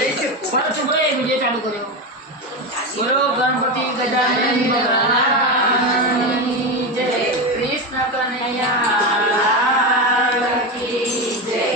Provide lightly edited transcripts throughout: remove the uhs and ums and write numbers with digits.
विजय चालू करो। बोलो गणपति गजानन भगवान जय। कृष्ण कन्हैया लाल की जय।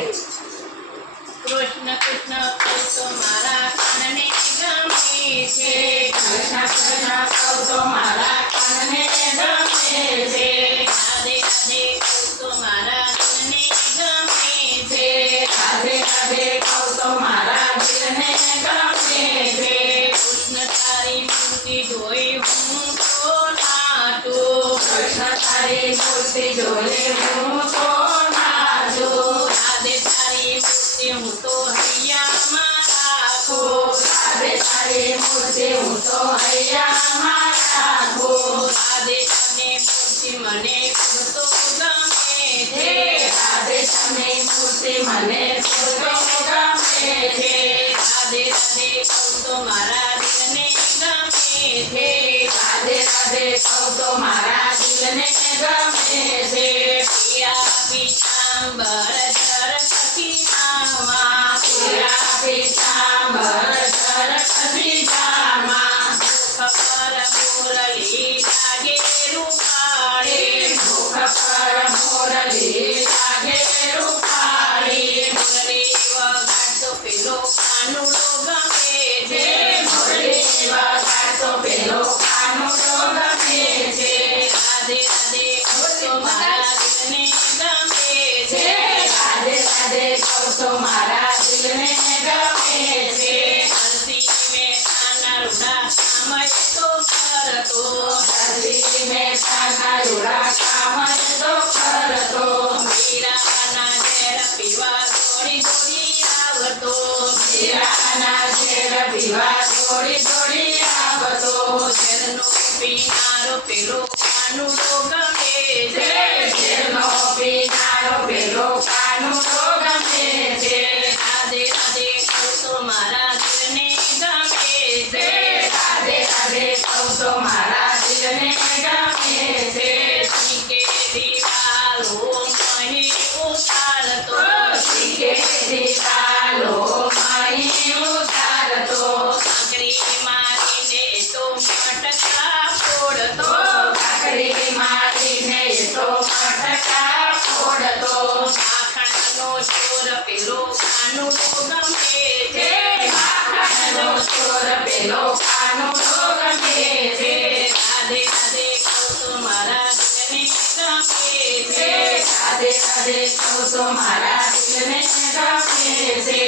कृष्ण कृष्ण कहू तो मारा कानने गमे छे। कृष्ण कृष्ण कहू तो मारा कानने गमे छे। राधे राधे कहू तो मारा दिलने गमे छे। राधे राधे कहू तो मारा दिलने गमे छे। कृष्ण तारी मूर्ति जोई हूँ तो नाचू। कृष्ण तारी मूर्ति जोई हूँ तो नाचू। राधे तारी मूर्ति हूँ तो हैया राखो। राधे तारी मूर्ति हूँ तो हैया राखो। राधे तने मूर्ति मने खूब तो गमे छे। राधे तने मूर्ति मने खूब तो गमे छे। राधे राधे कहू तो मारा दिलने गमे छे। राधे राधे कहू तो मारा दिलने गमे छे। पिया पीतांबर धर सखी मामा। पिया पीतांबर धर सखी मामा। मुख पर मुरली लागे रूपाळे। मुख पर मुरली लागे रूपाळे। मुरली वगाड़तो पेलो कानुडो गमे छे। मुरली वगाड़तो पेलो कानुडो गमे छे। राधे राधे कहू तो मारा दिलने गमे छे। राधे राधे कहू तो मारा दिलने गमे छे। धरती में थाना रूड़ा कामय तो करतो। धरती में थाना रूड़ा कामय तो करतो। मीरा ना झेर पीवा दौड़ी दौड़ी आवतो। मीरा ना झेर पीवा दौड़ी दौड़ी आवतो। झेरनो पीनारो पेलो कानुडो गमे छे। झेरनो पीनारो पेलो कानुडो गमे छे। राधे राधे कहू तो मारा दिलने गमे छे। राधे राधे कहू तो मारा दिलने गमे छे। सीके दीवालो मही उतारतो। सीके दीवालो मही उतारतो। काकरी मारीने तो मटका फोड़तो। काकरी मारीने तो मटका फोड़तो। माखणनो चोर पेलो कानुडो गमे छे। माखणनो चोर पेलो कानुडो गमे छे। राधे राधे कहू तो मारा दिलने गमे छे। राधे राधे कहू तो मारा दिलने गमे छे।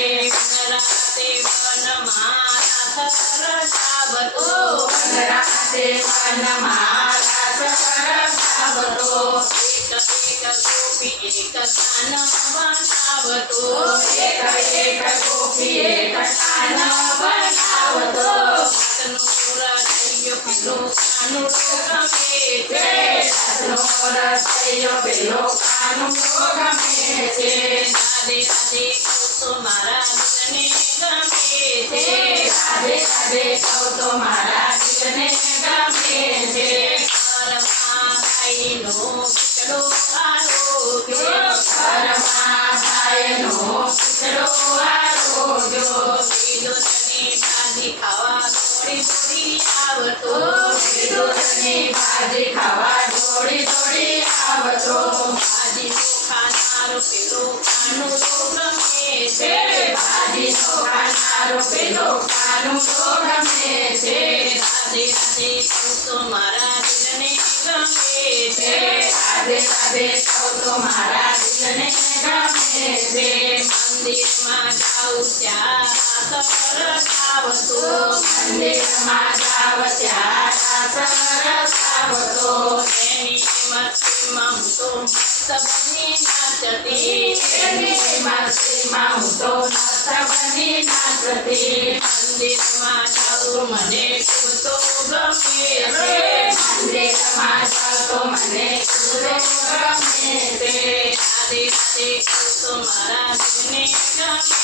राते वनमा रास रसावतो। राते वनमा रास रसावतो। एक एक गोपी एक कान बनावतो। एक एक गोपी एक कान बनावतो। रसनो रसैयो पेलो कानुडो गमे छे। रसनो रसैयो पेलो कानुडो गमे छे। राधे राधे कहू तो मारा दिलने गमे छे। राधे राधे कहू तो मारा दिलने गमे छे। घरमा भाईनो खीचड़ो आरोग्यो। घरमा भाईनो खीचड़ो आरोग्यो। विदुषनी भाजी खावा दौड़ी दौड़ी आवतो। विदुषनी भाजी खावा दौड़ी दौड़ी आवतो। भाजी नो खानारो पेलो कानुडो गमे छे। भाजी नो खानारो पेलो कानुडो गमे छे। राधे राधे कहू तो मारा दिलने गमे छे। राधे राधे कहू तो मारा दिलने गमे छे। मंदिर में जाऊ त्या रास रसावतो। मंदिर में जाऊ त्या रास रसावतो। एनी मस्ती में हूँ तो मस्त बनी नाचती। एनी मस्ती में हूँ तो मस्त बनी नाचती। मंदिर में जाऊ मने खूब तो गमे छे। मंदिर में जाऊ तो मने खूब तो गमे छे। राधे राधे कहू तो मारा दिलने गमे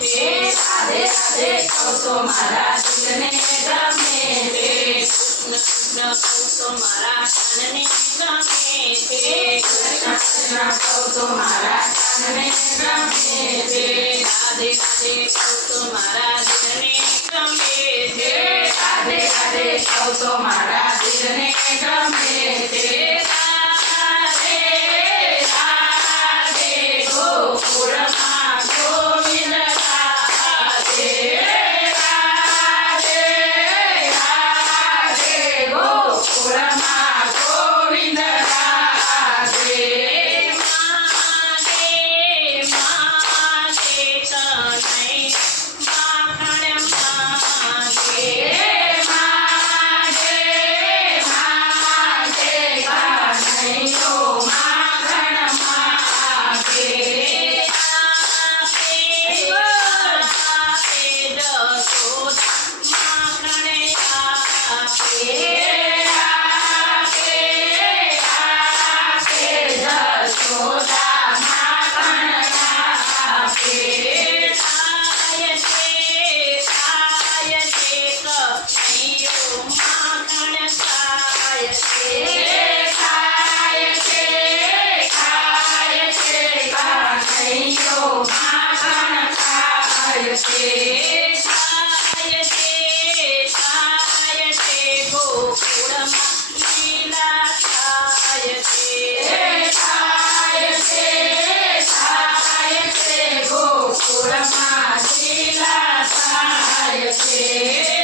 छे। राधे राधे कहू तो मारा दिलने गमे छे। कृष्ण कृष्ण कहू तो मारा कानने गमे छे। कृष्ण कृष्ण कहू तो मारा कानने गमे छे। राधे राधे कहू तो मारा સૌ તો મારા દિલને ગમે છે રાધે રાધે ગોકુળમાં ગોવિંદ રાધે રાધે રાધે ગોકુળમાં ગોવિંદ રાધે ગોકુળમાં લીલા થાય છે